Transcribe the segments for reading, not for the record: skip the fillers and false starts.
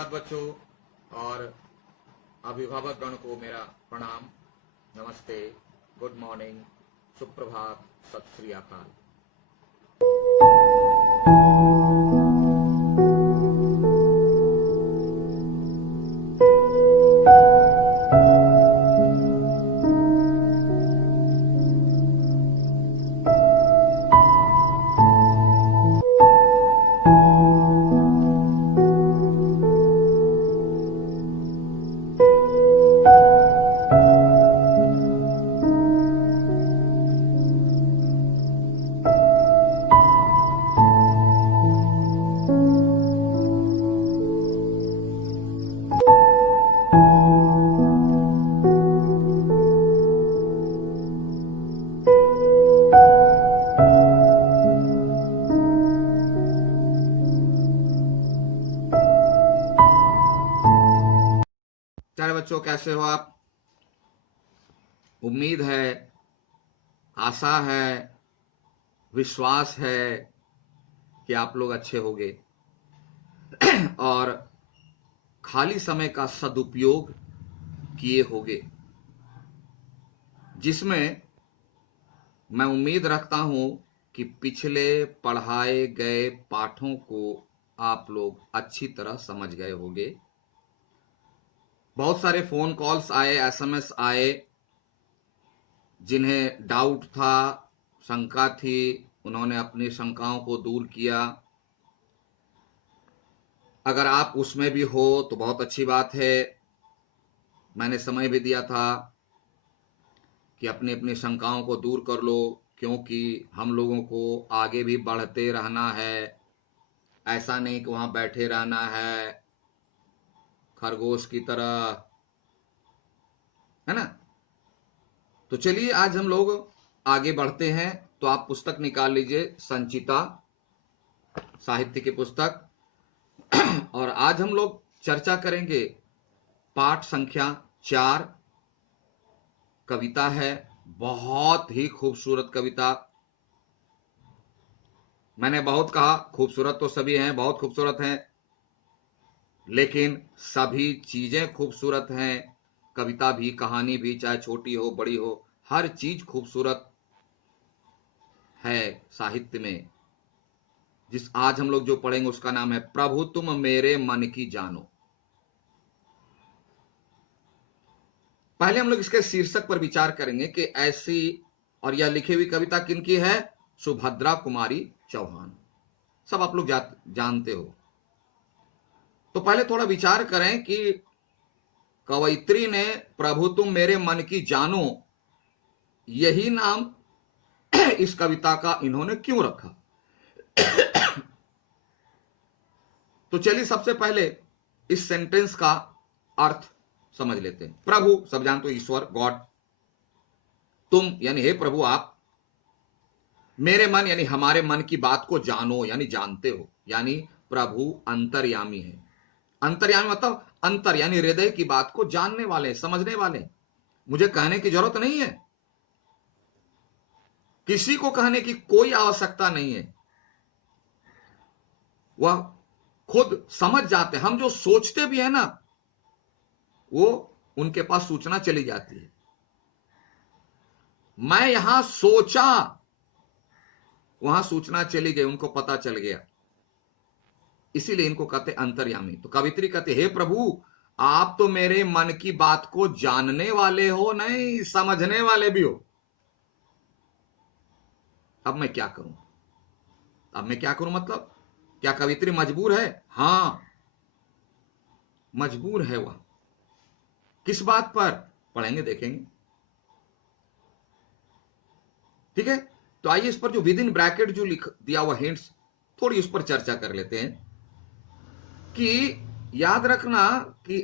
धन्यवाद बच्चों, और अभिभावक गण को मेरा प्रणाम, नमस्ते, गुड मॉर्निंग, सुप्रभात, सत श्री अकाल। प्यारे बच्चों, कैसे हो आप? उम्मीद है, आशा है, विश्वास है कि आप लोग अच्छे होंगे और खाली समय का सदुपयोग किए होंगे, जिसमें मैं उम्मीद रखता हूं कि पिछले पढ़ाए गए पाठों को आप लोग अच्छी तरह समझ गए होंगे। बहुत सारे फोन कॉल्स आए, एसएमएस आए, जिन्हें डाउट था, शंका थी, उन्होंने अपनी शंकाओं को दूर किया। अगर आप उसमें भी हो तो बहुत अच्छी बात है। मैंने समय भी दिया था कि अपनी अपनी शंकाओं को दूर कर लो, क्योंकि हम लोगों को आगे भी बढ़ते रहना है। ऐसा नहीं कि वहां बैठे रहना है खरगोश की तरह, है ना। तो चलिए आज हम लोग आगे बढ़ते हैं। तो आप पुस्तक निकाल लीजिए, संचिता साहित्य की पुस्तक, और आज हम लोग चर्चा करेंगे पाठ संख्या 4। कविता है, बहुत ही खूबसूरत कविता। मैंने बहुत कहा, खूबसूरत तो सभी हैं, बहुत खूबसूरत हैं, लेकिन सभी चीजें खूबसूरत हैं। कविता भी, कहानी भी, चाहे छोटी हो बड़ी हो, हर चीज खूबसूरत है साहित्य में। जिस आज हम लोग जो पढ़ेंगे उसका नाम है प्रभु तुम मेरे मन की जानो। पहले हम लोग इसके शीर्षक पर विचार करेंगे कि ऐसी, और यह लिखी हुई कविता किनकी है? सुभद्रा कुमारी चौहान। सब आप लोग जानते हो। तो पहले थोड़ा विचार करें कि कवयित्री ने प्रभु तुम मेरे मन की जानो, यही नाम इस कविता का इन्होंने क्यों रखा? तो चलिए सबसे पहले इस सेंटेंस का अर्थ समझ लेते हैं। प्रभु सब जानते हो, ईश्वर, गॉड। तुम यानी हे प्रभु आप, मेरे मन यानी हमारे मन की बात को जानो यानी जानते हो, यानी प्रभु अंतर्यामी है। अंतर्यामी मतलब अंतर यानी हृदय की बात को जानने वाले, समझने वाले। मुझे कहने की जरूरत नहीं है, किसी को कहने की कोई आवश्यकता नहीं है, वह खुद समझ जाते। हम जो सोचते भी है ना, वो उनके पास सूचना चली जाती है। मैं यहां सोचा, वहां सूचना चली गई, उनको पता चल गया। इसीलिए इनको कहते अंतर्यामी। तो कवित्री कहते, हे प्रभु आप तो मेरे मन की बात को जानने वाले हो, नहीं समझने वाले भी हो। अब मैं क्या करूं? अब मैं क्या करूं मतलब क्या कवित्री मजबूर है? हां, मजबूर है वह। किस बात पर? पढ़ेंगे, देखेंगे। ठीक है, तो आइए इस पर जो विद इन ब्रैकेट जो लिख दिया हुआ हिंट्स, थोड़ी उस पर चर्चा कर लेते हैं। कि याद रखना कि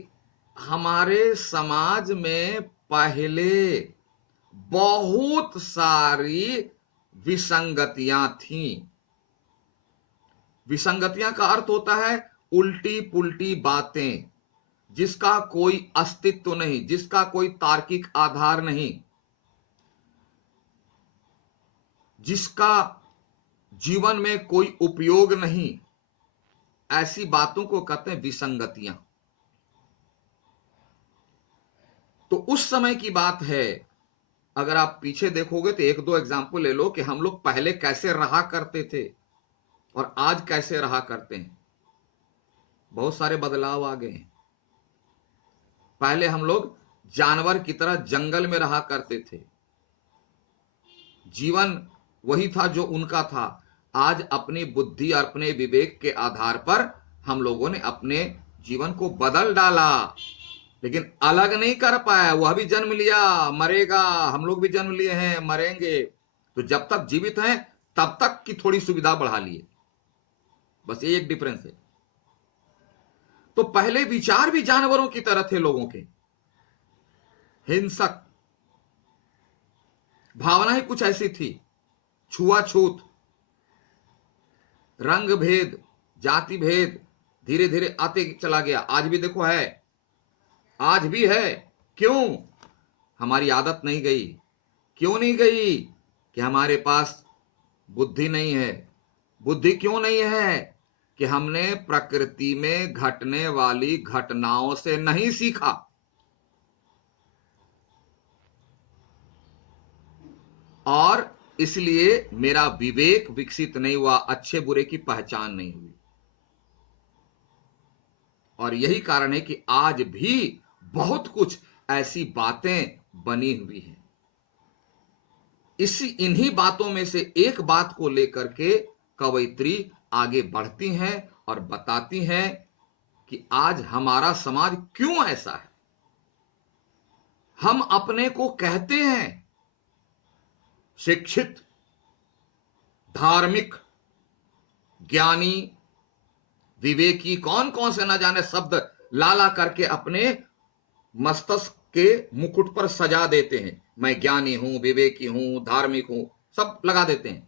हमारे समाज में पहले बहुत सारी विसंगतियां थीं। विसंगतियां का अर्थ होता है उल्टी पुल्टी बातें, जिसका कोई अस्तित्व नहीं, जिसका कोई तार्किक आधार नहीं, जिसका जीवन में कोई उपयोग नहीं। ऐसी बातों को कहते हैं विसंगतियां। तो उस समय की बात है, अगर आप पीछे देखोगे तो एक दो एग्जाम्पल ले लो कि हम लोग पहले कैसे रहा करते थे और आज कैसे रहा करते हैं। बहुत सारे बदलाव आ गए हैं। पहले हम लोग जानवर की तरह जंगल में रहा करते थे, जीवन वही था जो उनका था। आज अपनी बुद्धि और अपने विवेक के आधार पर हम लोगों ने अपने जीवन को बदल डाला, लेकिन अलग नहीं कर पाया। वह भी जन्म लिया, मरेगा, हम लोग भी जन्म लिए हैं, मरेंगे। तो जब तक जीवित हैं तब तक की थोड़ी सुविधा बढ़ा लिए, बस ये एक डिफरेंस है। तो पहले विचार भी जानवरों की तरह थे लोगों के, हिंसक भावना ही कुछ ऐसी थी, छुआछूत, रंग भेद, जाति भेद धीरे धीरे आते चला गया। आज भी देखो है, आज भी है। क्यों? हमारी आदत नहीं गई। क्यों नहीं गई? कि हमारे पास बुद्धि नहीं है। बुद्धि क्यों नहीं है? कि हमने प्रकृति में घटने वाली घटनाओं से नहीं सीखा। और इसलिए मेरा विवेक विकसित नहीं हुआ, अच्छे बुरे की पहचान नहीं हुई। और यही कारण है कि आज भी बहुत कुछ ऐसी बातें बनी हुई हैं। इन्हीं बातों में से एक बात को लेकर के कवयित्री आगे बढ़ती हैं और बताती हैं कि आज हमारा समाज क्यों ऐसा है। हम अपने को कहते हैं शिक्षित, धार्मिक, ज्ञानी, विवेकी, कौन कौन से न जाने शब्द लाला करके अपने मस्तिष्क के मुकुट पर सजा देते हैं। मैं ज्ञानी हूं, विवेकी हूं, धार्मिक हूं, सब लगा देते हैं,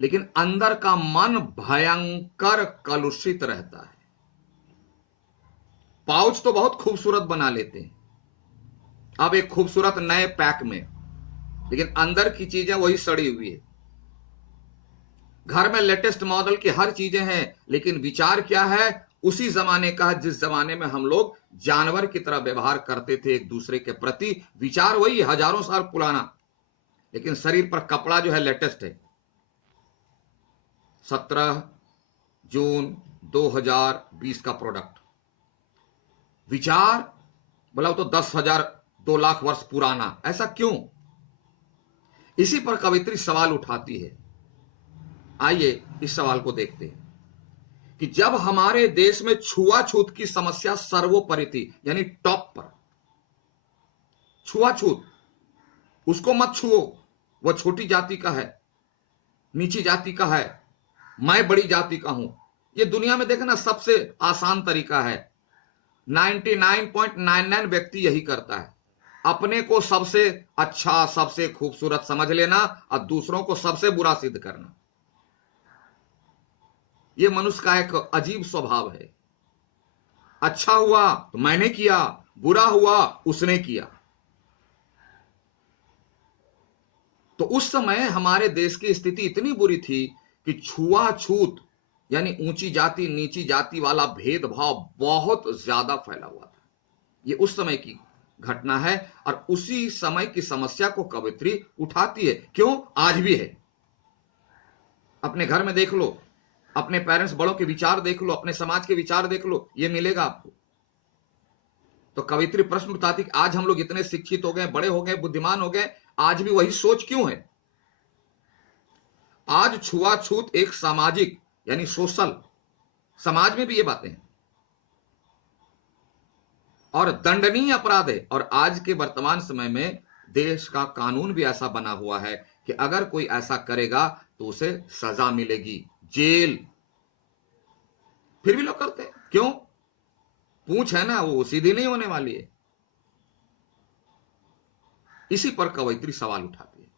लेकिन अंदर का मन भयंकर कलुषित रहता है। पाउच तो बहुत खूबसूरत बना लेते हैं, अब एक खूबसूरत नए पैक में, लेकिन अंदर की चीजें वही सड़ी हुई है। घर में लेटेस्ट मॉडल की हर चीजें हैं, लेकिन विचार क्या है? उसी जमाने का जिस जमाने में हम लोग जानवर की तरह व्यवहार करते थे एक दूसरे के प्रति। विचार वही हजारों साल पुराना, लेकिन शरीर पर कपड़ा जो है लेटेस्ट है। 17 जून 2020 का प्रोडक्ट। विचार बोला तो 10,000 2 लाख वर्ष पुराना। ऐसा क्यों? इसी पर कवित्री सवाल उठाती है। आइए इस सवाल को देखते हैं कि जब हमारे देश में छुआछूत की समस्या सर्वोपरि थी, यानी टॉप पर, छुआछूत, उसको मत छुओ, वह छोटी जाति का है, नीची जाति का है, मैं बड़ी जाति का हूं। यह दुनिया में देखना सबसे आसान तरीका है। 99.99 व्यक्ति यही करता है, अपने को सबसे अच्छा, सबसे खूबसूरत समझ लेना और दूसरों को सबसे बुरा सिद्ध करना। यह मनुष्य का एक अजीब स्वभाव है। अच्छा हुआ तो मैंने किया, बुरा हुआ उसने किया। तो उस समय हमारे देश की स्थिति इतनी बुरी थी कि छुआछूत यानी ऊंची जाति नीची जाति वाला भेदभाव बहुत ज्यादा फैला हुआ था। यह उस समय की घटना है और उसी समय की समस्या को कवित्री उठाती है। क्यों? आज भी है। अपने घर में देख लो, अपने पेरेंट्स बड़ों के विचार देख लो, अपने समाज के विचार देख लो, यह मिलेगा आपको। तो कवित्री प्रश्न उठाती कि आज हम लोग इतने शिक्षित हो गए, बड़े हो गए, बुद्धिमान हो गए, आज भी वही सोच क्यों है? आज छुआछूत एक सामाजिक यानी सोशल, समाज में भी ये बातें हैं और दंडनीय अपराध है। और आज के वर्तमान समय में देश का कानून भी ऐसा बना हुआ है कि अगर कोई ऐसा करेगा तो उसे सजा मिलेगी, जेल। फिर भी लोग करते हैं। क्यों? पूछ है ना, वो सीधी नहीं होने वाली है। इसी पर कवयित्री सवाल उठाती है।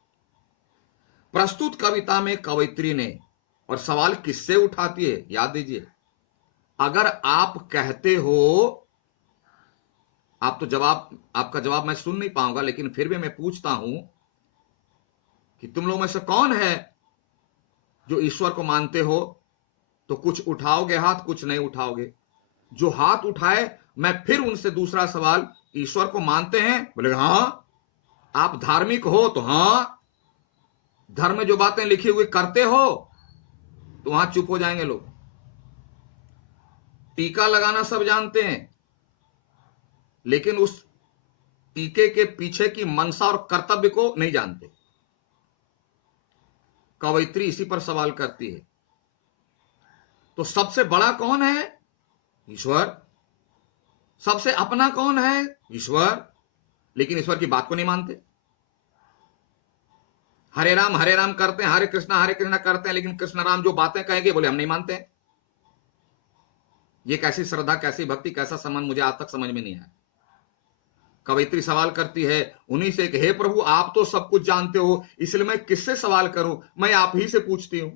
प्रस्तुत कविता में कवयित्री ने, और सवाल किससे उठाती है याद दीजिए, अगर आप कहते हो, आप तो जवाब, आपका जवाब मैं सुन नहीं पाऊंगा, लेकिन फिर भी मैं पूछता हूं कि तुम लोग में से कौन है जो ईश्वर को मानते हो? तो कुछ उठाओगे हाथ, कुछ नहीं उठाओगे। जो हाथ उठाए मैं फिर उनसे दूसरा सवाल, ईश्वर को मानते हैं? बोले हां। आप धार्मिक हो? तो हां। धर्म में जो बातें लिखी हुई करते हो? तो वहां चुप हो जाएंगे लोग। टीका लगाना सब जानते हैं, लेकिन उस टीके के पीछे की मंशा और कर्तव्य को नहीं जानते। कवयित्री इसी पर सवाल करती है। तो सबसे बड़ा कौन है? ईश्वर। सबसे अपना कौन है? ईश्वर। लेकिन ईश्वर की बात को नहीं मानते। हरे राम करते हैं, हरे कृष्णा करते हैं, लेकिन कृष्ण राम जो बातें कहेंगे बोले हम नहीं मानते हैं। ये कैसी श्रद्धा, कैसी भक्ति, कैसा संबंध, मुझे आज तक समझ में नहीं आया। कवयित्री सवाल करती है उन्हीं से कि हे प्रभु, आप तो सब कुछ जानते हो, इसलिए मैं किससे सवाल करूं? मैं आप ही से पूछती हूं।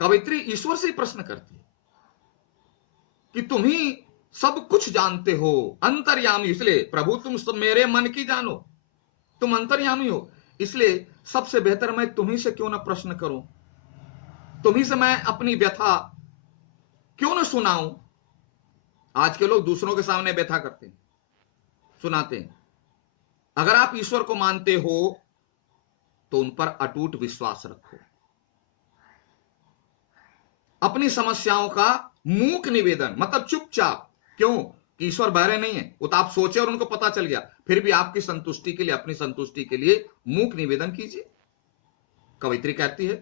कवयित्री ईश्वर से प्रश्न करती है कि तुम ही सब कुछ जानते हो, अंतर्यामी, इसलिए प्रभु तुम सब मेरे मन की जानो, तुम अंतर्यामी हो, इसलिए सबसे बेहतर मैं तुम्ही से क्यों ना प्रश्न करूं, तुम्ही से मैं अपनी व्यथा क्यों ना सुनाऊं। आज के लोग दूसरों के सामने व्यथा करते हैं, सुनाते हैं। अगर आप ईश्वर को मानते हो तो उन पर अटूट विश्वास रखो। अपनी समस्याओं का मूक निवेदन, मतलब चुपचाप। क्यों? कि ईश्वर बहरे नहीं है, वो तो आप सोचे और उनको पता चल गया, फिर भी आपकी संतुष्टि के लिए, अपनी संतुष्टि के लिए मूक निवेदन कीजिए। कवित्री कहती है।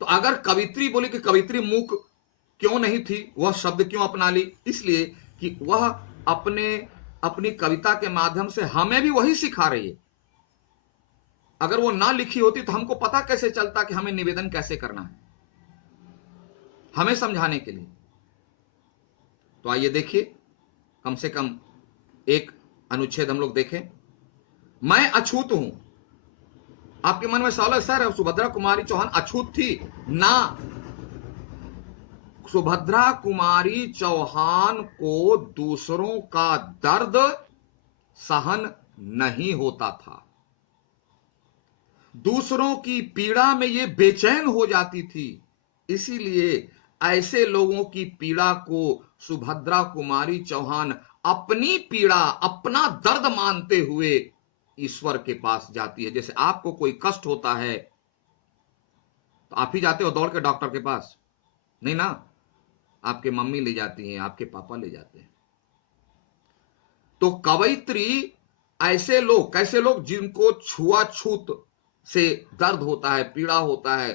तो अगर कवित्री बोली कि कवित्री मूक क्यों नहीं थी, वह शब्द क्यों अपना ली? इसलिए कि वह अपनी कविता के माध्यम से हमें भी वही सिखा रही है। अगर वो ना लिखी होती तो हमको पता कैसे चलता कि हमें निवेदन कैसे करना है, हमें समझाने के लिए। तो आइए देखिए, कम से कम एक अनुच्छेद हम लोग देखें। मैं अछूत हूं। आपके मन में सवाल है, सर सुभद्रा कुमारी चौहान अछूत थी ना? सुभद्रा कुमारी चौहान को दूसरों का दर्द सहन नहीं होता था, दूसरों की पीड़ा में ये बेचैन हो जाती थी। इसीलिए ऐसे लोगों की पीड़ा को सुभद्रा कुमारी चौहान अपनी पीड़ा, अपना दर्द मानते हुए ईश्वर के पास जाती है। जैसे आपको कोई कष्ट होता है तो आप ही जाते हो दौड़ के डॉक्टर के पास? नहीं ना, आपके मम्मी ले जाती हैं, आपके पापा ले जाते हैं। तो कवयित्री ऐसे लोग, कैसे लोग? जिनको छुआछूत से दर्द होता है, पीड़ा होता है,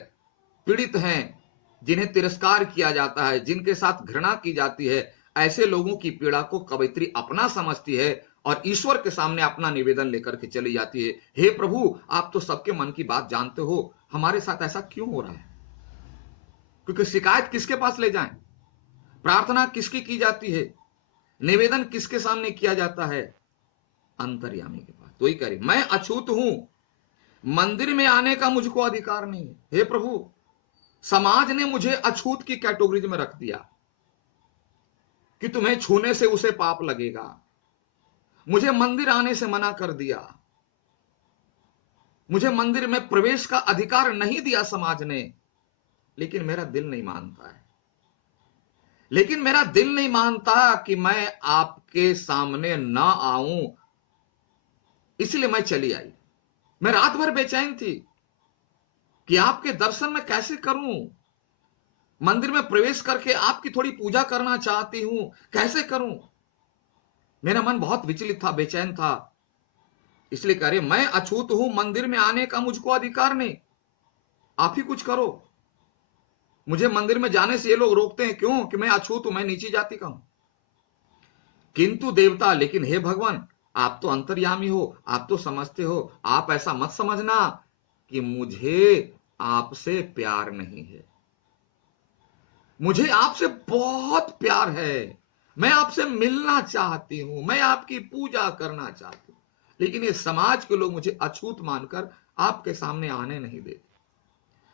पीड़ित हैं, जिन्हें तिरस्कार किया जाता है, जिनके साथ घृणा की जाती है, ऐसे लोगों की पीड़ा को कवयित्री अपना समझती है और ईश्वर के सामने अपना निवेदन लेकर के चली जाती है। हे प्रभु, आप तो सबके मन की बात जानते हो, हमारे साथ ऐसा क्यों हो रहा है? क्योंकि शिकायत किसके पास ले जाएं? प्रार्थना किसकी की जाती है? निवेदन किसके सामने किया जाता है? अंतर्यामी के पास। तो ही कह रही, मैं अछूत हूं, मंदिर में आने का मुझको अधिकार नहीं है। हे प्रभु, समाज ने मुझे अछूत की कैटेगरी में रख दिया कि तुम्हें छूने से उसे पाप लगेगा। मुझे मंदिर आने से मना कर दिया, मुझे मंदिर में प्रवेश का अधिकार नहीं दिया समाज ने। लेकिन मेरा दिल नहीं मानता है, लेकिन मेरा दिल नहीं मानता कि मैं आपके सामने ना आऊं, इसलिए मैं चली आई। मैं रात भर बेचैन थी कि आपके दर्शन मैं कैसे करूं, मंदिर में प्रवेश करके आपकी थोड़ी पूजा करना चाहती हूं, कैसे करूं? मेरा मन बहुत विचलित था, बेचैन था। इसलिए कह रहे, मैं अछूत हूं, मंदिर में आने का मुझको अधिकार नहीं, आप ही कुछ करो। मुझे मंदिर में जाने से ये लोग रोकते हैं, क्यों? कि मैं अछूत हूं, मैं नीची जाति का हूं। किंतु देवता, लेकिन हे भगवान, आप तो अंतर्यामी हो, आप तो समझते हो, आप ऐसा मत समझना कि मुझे आपसे प्यार नहीं है। मुझे आपसे बहुत प्यार है, मैं आपसे मिलना चाहती हूं, मैं आपकी पूजा करना चाहती हूं, लेकिन ये समाज के लोग मुझे अछूत मानकर आपके सामने आने नहीं देते,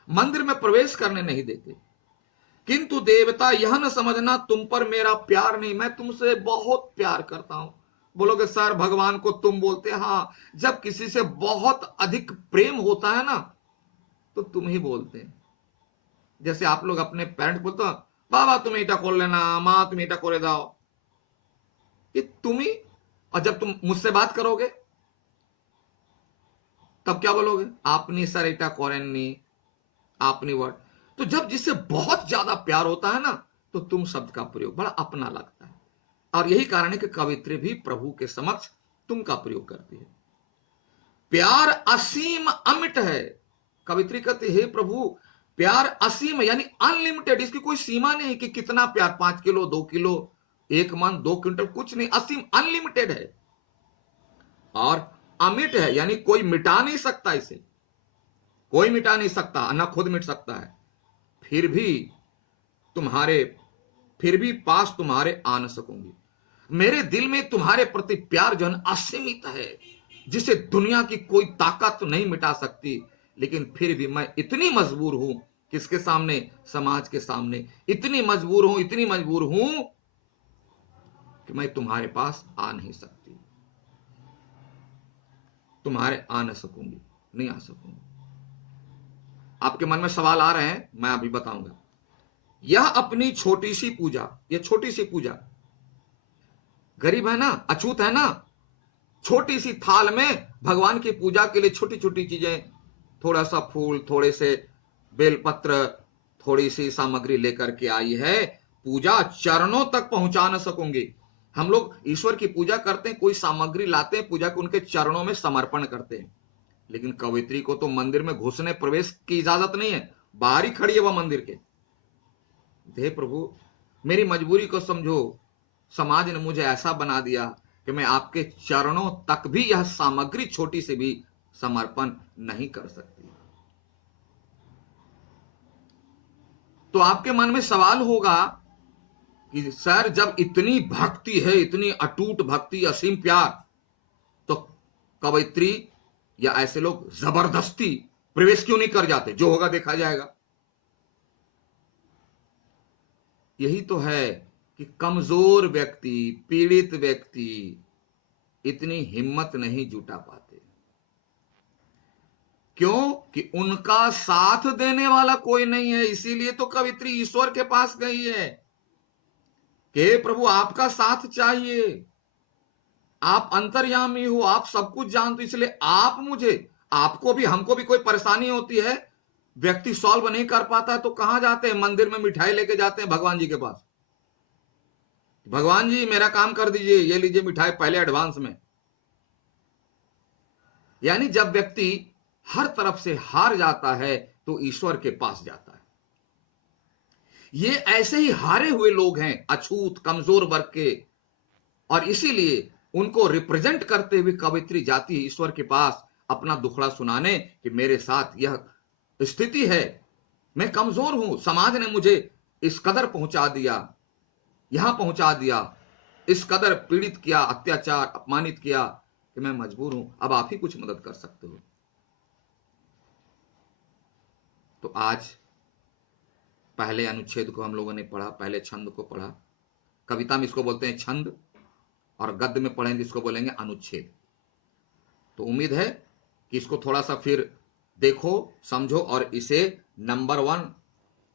मंदिर में प्रवेश करने नहीं देते। किंतु देवता, यह न समझना तुम पर मेरा प्यार नहीं, मैं तुमसे बहुत प्यार करता हूं। बोलोगे सर भगवान को तुम बोलते हैं? हाँ, जब किसी से बहुत अधिक प्रेम होता है ना, तो तुम ही बोलते हैं। जैसे आप लोग अपने पेरेंट्स बोलते हो, बाबा तुम এটা করলে না, মা তুমি এটা করে দাও, ये तुम ही। और जब तुम मुझसे बात करोगे तब क्या बोलोगे? आपने सर এটা করেননি, आपने वर्ड। तो जब जिससे बहुत ज्यादा प्यार होता है ना, तो तुम शब्द का प्रयोग बड़ा अपना लगता है। और यही कारण है कि कवित्री भी प्रभु के समक्ष तुम का प्रयोग करती है। प्यार असीम अमिट है। कवित्री कहती है, हे प्रभु प्यार असीम यानी अनलिमिटेड, इसकी कोई सीमा नहीं कि कितना प्यार, 5 किलो, 2 किलो, 1 मन, 2 क्विंटल, कुछ नहीं, असीम अनलिमिटेड है। और अमिट है यानी कोई मिटा नहीं सकता इसे, कोई मिटा नहीं सकता, ना खुद मिट सकता है। फिर भी तुम्हारे फिर भी पास तुम्हारे आ न सकूंगी। मेरे दिल में तुम्हारे प्रति प्यार जो है असीमित है, जिसे दुनिया की कोई ताकत तो नहीं मिटा सकती। लेकिन फिर भी मैं इतनी मजबूर हूं, किसके सामने? समाज के सामने। इतनी मजबूर हूं, इतनी मजबूर हूं कि मैं तुम्हारे पास आ नहीं सकती, तुम्हारे आ न सकूंगी, नहीं आ सकूंगी। आपके मन में सवाल आ रहे हैं, मैं अभी बताऊंगा। यह अपनी छोटी सी पूजा, यह छोटी सी पूजा, गरीब है ना, अछूत है ना, छोटी सी थाल में भगवान की पूजा के लिए छोटी छोटी चीजें, थोड़ा सा फूल, थोड़े से बेलपत्र, थोड़ी सी सामग्री लेकर के आई है। पूजा चरणों तक पहुंचा न सकूंगी। हम लोग ईश्वर की पूजा करते हैं, कोई सामग्री लाते हैं, पूजा को उनके चरणों में समर्पण करते हैं। लेकिन कवित्री को तो मंदिर में घुसने प्रवेश की इजाजत नहीं है, बाहर ही खड़ी है वह मंदिर के। हे प्रभु मेरी मजबूरी को समझो, समाज ने मुझे ऐसा बना दिया कि मैं आपके चरणों तक भी यह सामग्री छोटी से भी समर्पण नहीं कर सकती। तो आपके मन में सवाल होगा कि सर जब इतनी भक्ति है, इतनी अटूट भक्ति, असीम प्यार, तो कवयित्री या ऐसे लोग जबरदस्ती प्रवेश क्यों नहीं कर जाते? जो होगा देखा जाएगा। यही तो है कि कमजोर व्यक्ति, पीड़ित व्यक्ति इतनी हिम्मत नहीं जुटा पाते। क्यों? कि उनका साथ देने वाला कोई नहीं है। इसीलिए तो कवित्री ईश्वर के पास गई है कि प्रभु आपका साथ चाहिए, आप अंतर्यामी हो, आप सब कुछ जानते, इसलिए आप मुझे, आपको भी हमको भी कोई परेशानी होती है, व्यक्ति सॉल्व नहीं कर पाता है, तो कहां जाते हैं? मंदिर में मिठाई लेके जाते हैं भगवान जी के पास। भगवान जी मेरा काम कर दीजिए, ये लीजिए मिठाई पहले एडवांस में। यानी जब व्यक्ति हर तरफ से हार जाता है तो ईश्वर के पास जाता है। ये ऐसे ही हारे हुए लोग हैं, अछूत कमजोर वर्ग के, और इसीलिए उनको रिप्रेजेंट करते हुए कवित्री जाती है ईश्वर के पास अपना दुखड़ा सुनाने कि मेरे साथ यह स्थिति है, मैं कमजोर हूं, समाज ने मुझे इस कदर पहुंचा दिया, यहां पहुंचा दिया, इस कदर पीड़ित किया, अत्याचार, अपमानित किया कि मैं मजबूर हूं, अब आप ही कुछ मदद कर सकते हो। तो आज पहले अनुच्छेद को हम लोगों ने पढ़ा, पहले छंद को पढ़ा। कविता में इसको बोलते हैं छंद, और गद्य में पढ़ेंगे इसको बोलेंगे अनुच्छेद। तो उम्मीद है कि इसको थोड़ा सा फिर देखो, समझो, और इसे नंबर 1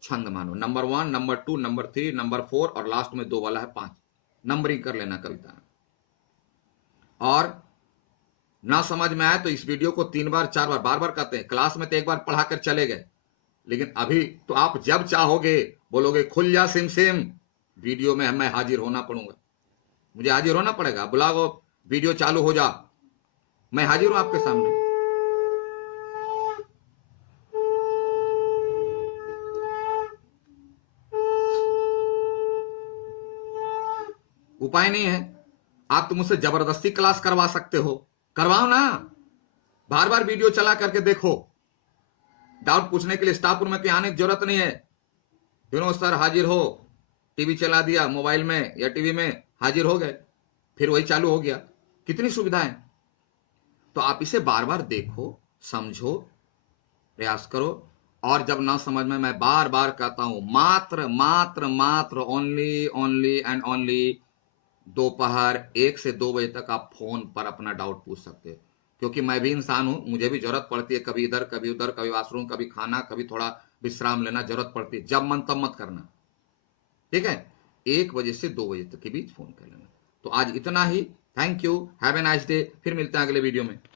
छंद मानो। नंबर 1, नंबर 2, नंबर 3, नंबर 4, और लास्ट में 2 वाला है 5। नंबरिंग कर लेना कविता में। और ना समझ में आए तो इस वीडियो को 3 बार 4 बार, बार बार कहते हैं, क्लास में तो एक बार पढ़ाकर चले गए, लेकिन अभी तो आप जब चाहोगे बोलोगे खुल जा सिम सिम, वीडियो में मैं हाजिर होना पड़ूंगा, मुझे हाजिर होना पड़ेगा। बुलाओ, वीडियो चालू हो जा, मैं हाजिर हूं आपके सामने। उपाय नहीं है, आप तो मुझसे जबरदस्ती क्लास करवा सकते हो, करवाओ ना, बार बार वीडियो चला करके देखो। डाउट पूछने के लिए स्टाफ रूम में कहीं आने की जरूरत नहीं है। दोनों सर हाजिर हो, टीवी चला दिया, मोबाइल में या टीवी में हाजिर हो गए, फिर वही चालू हो गया। कितनी सुविधाएं। तो आप इसे बार बार देखो, समझो, प्रयास करो। और जब ना समझ में, मैं बार बार कहता हूं, मात्र मात्र मात्र ओनली ओनली एंड ओनली दोपहर 1 से 2 बजे तक आप फोन पर अपना डाउट पूछ सकते हो। क्योंकि मैं भी इंसान हूं, मुझे भी जरूरत पड़ती है, कभी इधर कभी उधर, कभी वॉशरूम, कभी खाना, कभी थोड़ा विश्राम लेना जरूरत पड़ती है। जब मन तब मत करना, ठीक है, 1 बजे से 2 बजे तक के बीच फोन कर लेना। तो आज इतना ही। Thank you, have a nice day. फिर मिलते हैं अगले वीडियो में।